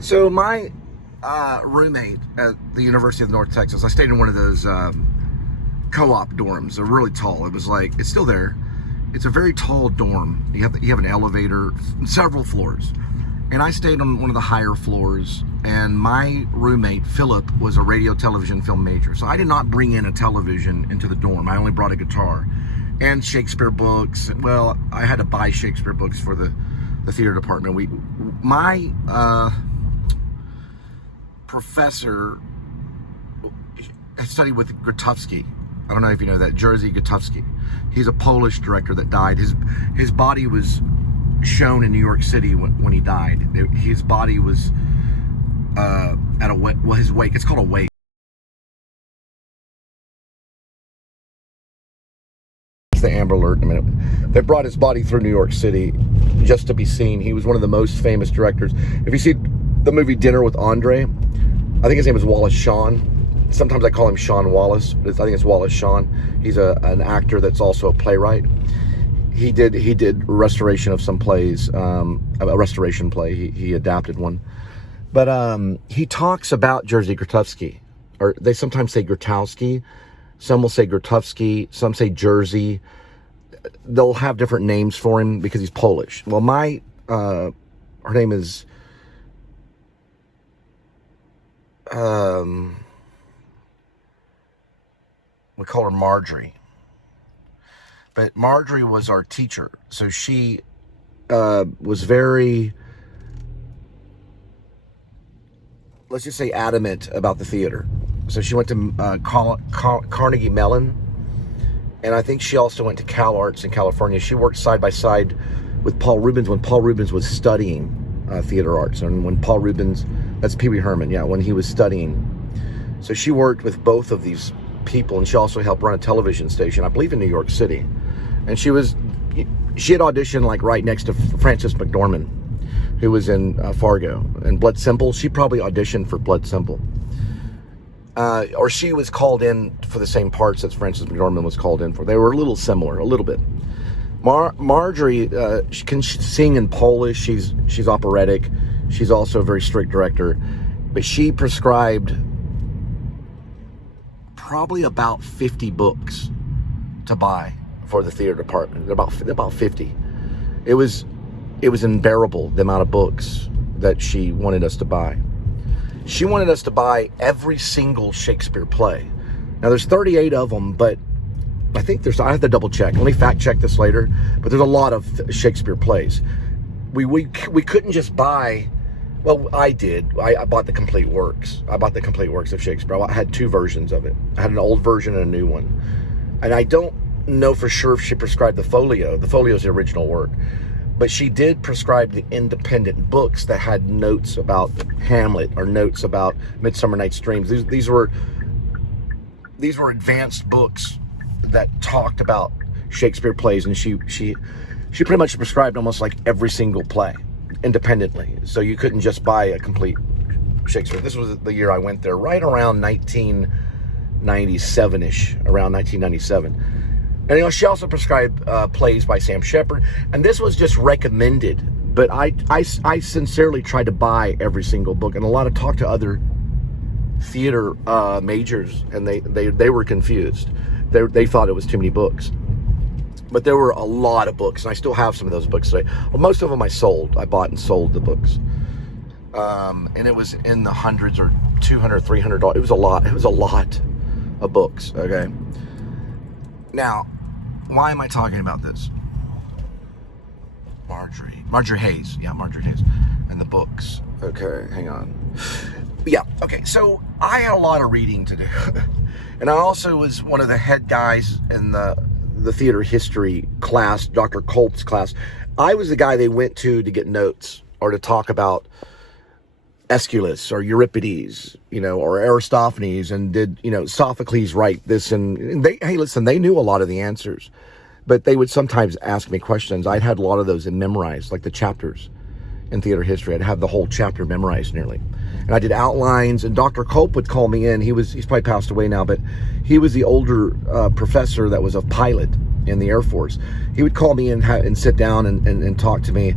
So my roommate at the University of North Texas, I stayed in one of those co-op dorms. They're really tall. It was like, it's still there. It's a very tall dorm. You have an elevator, several floors. And I stayed on one of the higher floors, and my roommate, Philip, was a radio, television, film major. So I did not bring in a television into the dorm. I only brought a guitar and Shakespeare books. Well, I had to buy Shakespeare books for the theater department. My professor studied with Grotowski. I don't know if you know that, Jerzy Grotowski. He's a Polish director that died. His body was shown in New York City when he died. His body was at his wake. It's called a wake. It's the Amber Alert in a minute. They brought his body through New York City just to be seen. He was one of the most famous directors. If you see the movie Dinner with Andre, I think his name is Wallace Shawn. Sometimes I call him Sean Wallace, but I think it's Wallace Shawn. He's an actor that's also a playwright. He did restoration of some plays, a restoration play. He adapted one. But he talks about Jerzy Grotowski, or they sometimes say Grotowski. Some will say Grotowski, some say Jerzy. They'll have different names for him because he's Polish. Well, her name is we call her Marjorie. But Marjorie was our teacher. So she was very, let's just say, adamant about the theater. So she went to Carnegie Mellon. And I think she also went to Cal Arts in California. She worked side by side with Paul Rubens when Paul Rubens was studying theater arts. And when Paul Rubens, that's Pee Wee Herman, yeah, when he was studying. So she worked with both of these people, and she also helped run a television station, I believe in New York City. And she had auditioned like right next to Frances McDormand, who was in Fargo. And Blood Simple, she probably auditioned for Blood Simple. Or she was called in for the same parts that Frances McDormand was called in for. They were a little similar, a little bit. Marjorie, she can sing in Polish. She's operatic. She's also a very strict director. But she prescribed probably about 50 books to buy for the theater department. About 50. It was unbearable, the amount of books that she wanted us to buy. She wanted us to buy every single Shakespeare play. Now there's 38 of them, but I think I have to double check. Let me fact check this later. But there's a lot of Shakespeare plays. We couldn't just buy. Well, I did. I bought the complete works. I bought the complete works of Shakespeare. I had two versions of it. I had an old version and a new one. And I don't know for sure if she prescribed the folio. The folio is the original work. But she did prescribe the independent books that had notes about Hamlet or notes about Midsummer Night's Dreams. These were advanced books that talked about Shakespeare plays, and she pretty much prescribed almost like every single play independently. So you couldn't just buy a complete Shakespeare. This was the year I went there, right around 1997-ish, around 1997. And she also prescribed plays by Sam Shepard, and this was just recommended. But I sincerely tried to buy every single book, and talked to other theater majors, and they were confused. They thought it was too many books, but there were a lot of books, and I still have some of those books today. Well, most of them I sold. I bought and sold the books, and it was in the hundreds or $200, $300. It was a lot. It was a lot of books. Okay, now. Why am I talking about this? Marjorie Hayes. Yeah, Marjorie Hayes. And the books. Okay, hang on. Yeah, okay. So I had a lot of reading to do. And I also was one of the head guys in the theater history class, Dr. Culp's class. I was the guy they went to get notes or to talk about Aeschylus or Euripides, or Aristophanes, and did, Sophocles write this? And they knew a lot of the answers, but they would sometimes ask me questions. I'd had a lot of those memorized, like the chapters in theater history. I'd have the whole chapter memorized nearly. And I did outlines, and Dr. Culp would call me in. He's probably passed away now, but he was the older professor that was a pilot in the Air Force. He would call me in and sit down and talk to me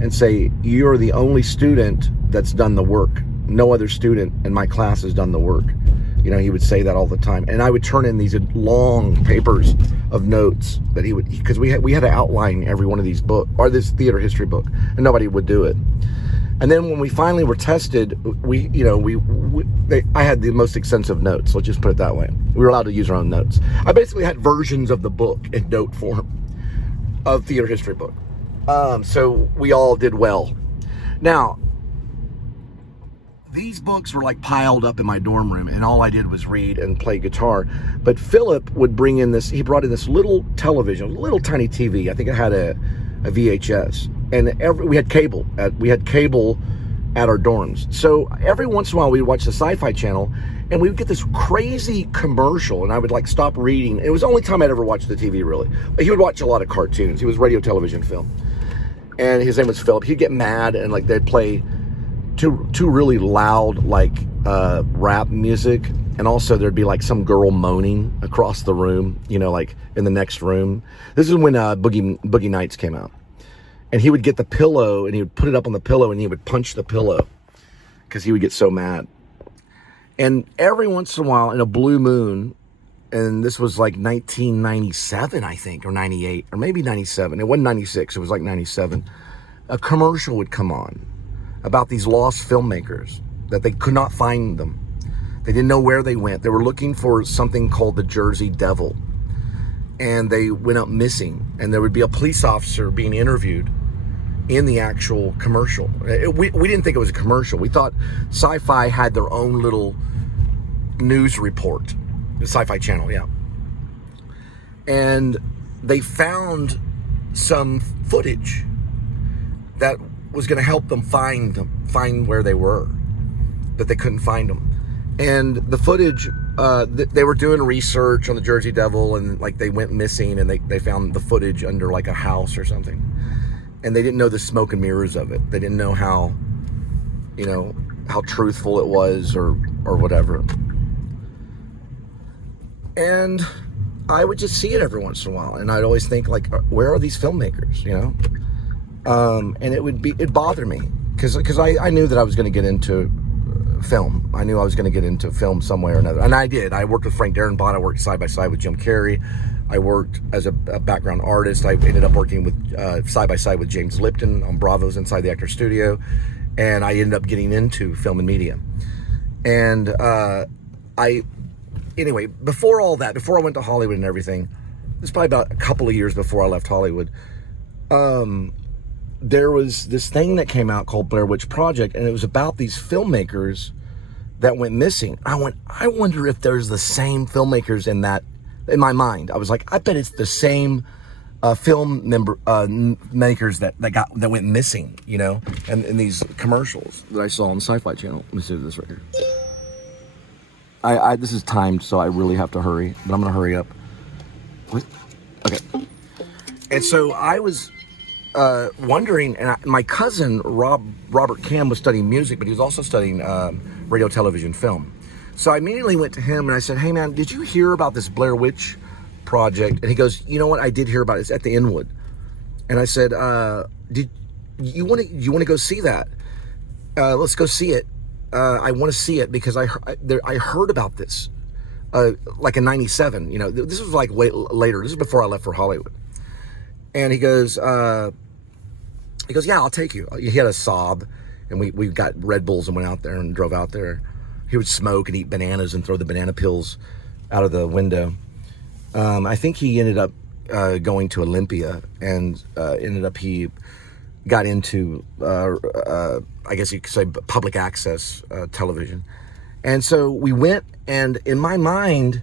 and say, "You're the only student that's done the work. No other student in my class has done the work. You know, he would say that all the time. And I would turn in these long papers of notes that he would, because we had to outline every one of these books, or this theater history book, and nobody would do it. And then when we finally were tested, I had the most extensive notes. Let's just put it that way. We were allowed to use our own notes. I basically had versions of the book in note form of theater history book. So we all did well. Now, these books were like piled up in my dorm room, and all I did was read and play guitar. But Philip would bring in this, he brought in this little television, a little tiny TV. I think it had a VHS. And we had cable at our dorms. So every once in a while we'd watch the Sci-Fi Channel, and we would get this crazy commercial, and I would like stop reading. It was the only time I'd ever watched the TV, really. He would watch a lot of cartoons. He was radio, television, film. And his name was Philip. He'd get mad, and like they'd play two really loud like rap music, and also there'd be like some girl moaning across the room, you know, like in the next room. This is when Boogie Nights came out. And he would get the pillow, and he would put it up on the pillow, and he would punch the pillow because he would get so mad. And every once in a while, in a blue moon, and this was like 1997, I think, or 98, or maybe 97. It wasn't 96. It was like 97. A commercial would come on about these lost filmmakers, that they could not find them. They didn't know where they went. They were looking for something called the Jersey Devil. And they went up missing. And there would be a police officer being interviewed in the actual commercial. We didn't think it was a commercial. We thought Sci-Fi had their own little news report. The Sci-Fi Channel, yeah. And they found some footage that was going to help them find where they were, that they couldn't find them. And the footage, they were doing research on the Jersey Devil, and like they went missing, and they found the footage under like a house or something. And they didn't know the smoke and mirrors of it. They didn't know how truthful it was or whatever. And I would just see it every once in a while, and I'd always think like, where are these filmmakers, you know? And it'd bother me because I knew that I was going to get into film. I knew I was going to get into film some way or another, and I did. I worked with Frank Darabont. I worked side by side with Jim Carrey. I worked as a background artist. I ended up working with side by side with James Lipton on Bravo's Inside the Actor Studio, and I ended up getting into film and media. And anyway, before all that, before I went to Hollywood and everything, it was probably about a couple of years before I left Hollywood. There was this thing that came out called Blair Witch Project, and it was about these filmmakers that went missing. I wonder if there's the same filmmakers in my mind. I was like, I bet it's the same makers that went missing, you know, and in these commercials that I saw on the Sci-Fi Channel. Let me see this right here. This is timed, so I really have to hurry, but I'm gonna hurry up. What? Okay. And so I was wondering, and my cousin Robert Cam was studying music, but he was also studying radio, television, film. So I immediately went to him and I said, "Hey man, did you hear about this Blair Witch Project?" And he goes, "You know what? I did hear about it. It's at the Inwood." And I said, "Did you want to go see that? Let's go see it. I want to see it because I heard about this, like in '97. You know, this was like way later. This is before I left for Hollywood." And he goes, "Yeah, I'll take you." He had a sob, and we got Red Bulls and went out there and drove out there. He would smoke and eat bananas and throw the banana peels out of the window. I think he ended up going to Olympia, and he got into, I guess you could say, public access television. And so we went, and in my mind,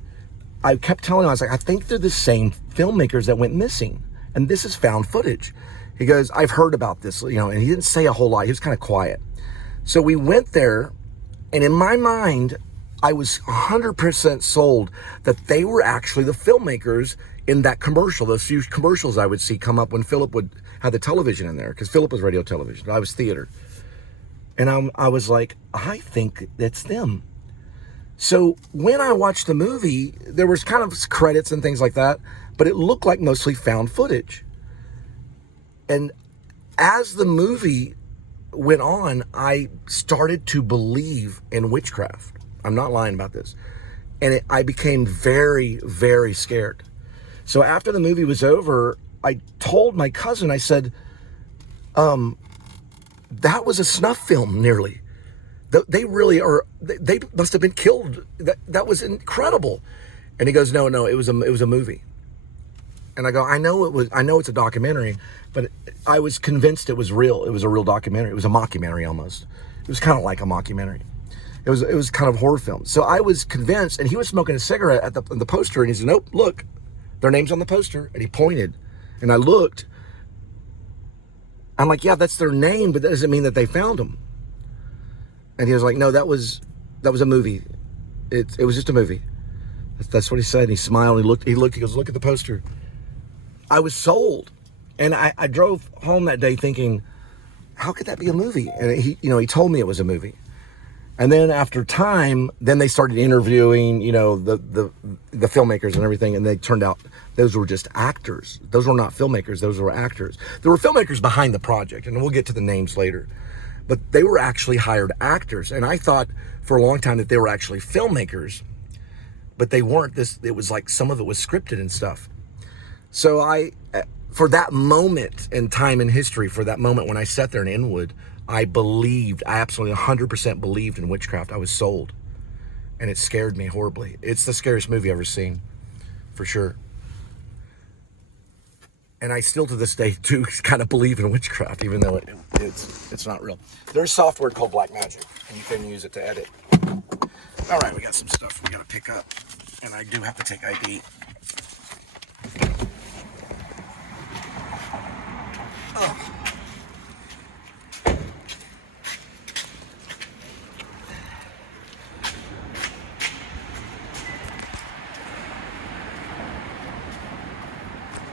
I kept telling him, I was like, I think they're the same filmmakers that went missing, and this is found footage. He goes, I've heard about this, you know, and he didn't say a whole lot. He was kind of quiet. So we went there, and in my mind, I was 100% sold that they were actually the filmmakers in that commercial, those few commercials I would see come up when Philip would have the television in there, because Philip was radio, television, I was theater. And I was like, I think that's them. So when I watched the movie, there was kind of credits and things like that, but it looked like mostly found footage. And as the movie went on, I started to believe in witchcraft. I'm not lying about this. And I became very, very scared. So after the movie was over, I told my cousin, I said, that was a snuff film nearly. They really are, they must have been killed. That was incredible. And he goes, no, it was a movie. And I go, I know it's a documentary, but I was convinced it was real. It was a real documentary. It was a mockumentary almost. It was kind of like a mockumentary. It was kind of horror film. So I was convinced, and he was smoking a cigarette at the poster, and he said, nope, look, their name's on the poster. And he pointed, and I looked. I'm like, yeah, that's their name, but that doesn't mean that they found them. And he was like, no, that was a movie. It was just a movie. That's what he said. And he smiled. He goes, look at the poster. I was sold. And I drove home that day thinking, how could that be a movie? And he told me it was a movie. And then after time, then they started interviewing, the filmmakers and everything. And they turned out those were just actors. Those were not filmmakers. Those were actors. There were filmmakers behind the project, and we'll get to the names later. But they were actually hired actors. And I thought for a long time that they were actually filmmakers, but they weren't. It was like some of it was scripted and stuff. So for that moment in time in history, for that moment when I sat there in Inwood, I absolutely 100% believed in witchcraft. I was sold. And it scared me horribly. It's the scariest movie I've ever seen, for sure. And I still to this day do kind of believe in witchcraft, even though it's not real. There's software called Black Magic, and you can use it to edit. All right, we got some stuff we got to pick up, and I do have to take ID. Oh.